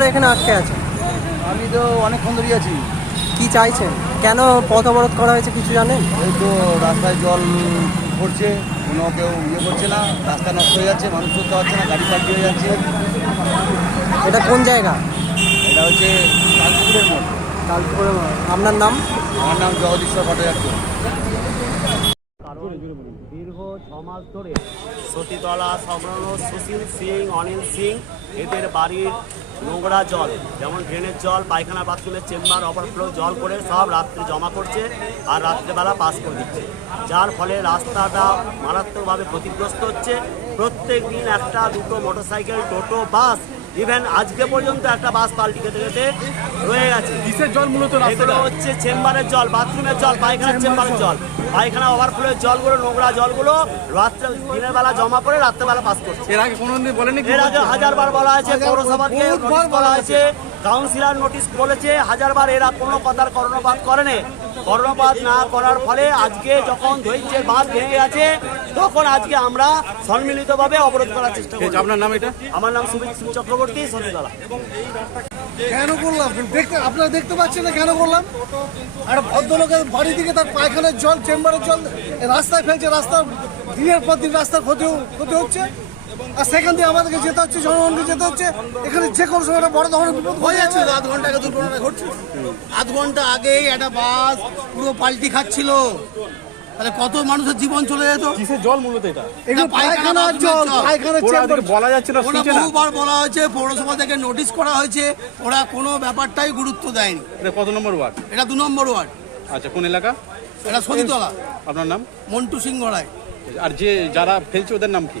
ধরে এখানে আটকে আছে? আমি তো অনেকক্ষণ ধরেই আছি। কি চাইছেন কেন পথ অবরোধ করা হয়েছে কিছু জানেন? এই তো রাস্তায় জল পড়ছে কোনো কেউ ইয়ে করছে না রাস্তা নষ্ট হয়ে যাচ্ছে মানুষ চলতে পারছে না গাড়ি পাল্টি হয়ে যাচ্ছে। এটা কোন জায়গা? এটা হচ্ছে কালপুকুরের মোড়। কালপুরে আপনার নাম? আমার নাম জগদীশ্বর ভট্টাচার্য। কারণ দীর্ঘ ছ মাস ধরে সতীতলা সম্রান সুশীল সিং অনিল সিং এদের বাড়ির নোংরা জল, যেমন ড্রেনের জল, পায়খানা বাথরুমের চেম্বার ওভারফ্লো জল করে সব রাত্রে জমা করছে আর রাত্রেবেলা পাস করে দিচ্ছে। যার ফলে রাস্তাটা মারাত্মকভাবে ক্ষতিগ্রস্ত হচ্ছে। প্রত্যেক দিন একটা, দুটো মোটরসাইকেল টোটো বাস ইভেন আজকে পর্যন্ত একটা বাস পাল্টি খেতে খেতে রয়ে গেছে। কিসের জল মূলত এগুলো হচ্ছে চেম্বারের জল বাথরুমের জল পায়খানার চেম্বারের জল। পায়খানা ওভারফ্লোর জলগুলো নোংরা জলগুলো রাত্রে দিনের বেলা জমা করে রাত্রেবেলা পাস করছে। এর আগে কোনোদিন বলেনি এর আগে হাজারবার বলা হয়েছে পৌরসভাকে বলা হয়েছে কাউন্সিলর নোটিশ বলেছে হাজারবার এরা কোনো কথার কর্ণপাত করেনি। কর্ণপাত না করার ফলে আজকে যখন ধৈর্যের বাঁধ ভেঙে গেছে তখন আজকে আমরা সম্মিলিতভাবে অবরোধ করার চেষ্টা করছি আপনার নাম এটা? আমার নাম সুমিত সিং চক্রবর্তী সন্ধ্যা কেন করলাম? দেখতে আপনারা দেখতে পাচ্ছেন না কেন করলাম? একটা ভদ্রলোকের বাড়ি থেকে তার পায়খানার জল চেম্বারের জল রাস্তায় ফেলছে রাস্তার দিনের পর দিন রাস্তার ক্ষতি ক্ষতি হচ্ছে। আর সেখান দিয়ে আমাদেরকে যেতে হচ্ছে জনগণকে যেতে হচ্ছে। এখানে যে কোনো সময় একটা বড় ধরনের বিপদ হয়ে যাচ্ছে আধ ঘণ্টা আগে দুর্ঘটনা ঘটছে। আধ ঘণ্টা আগেই একটা বাস পুরো পাল্টি খাচ্ছিল। তাহলে কত মানুষের জীবন চলে যেত? কিসের জল মূলত এটা? এটা পায়খানার জল পায়খানার চেম্বার বলা যাচ্ছে না ওরা বহুবার বলা হয়েছে পৌরসভা থেকে নোটিশ করা হয়েছে। ওরা কোনো ব্যাপারটাই গুরুত্ব দেয়নি। এটা কত নম্বর ওয়ার্ড? এটা দু নম্বর ওয়ার্ড। আচ্ছা কোন এলাকা? এটা সতীতলা। আপনার নাম? মন্টু সিংহ রায়। আর যে যারা ফেলছে ওদের নাম কি?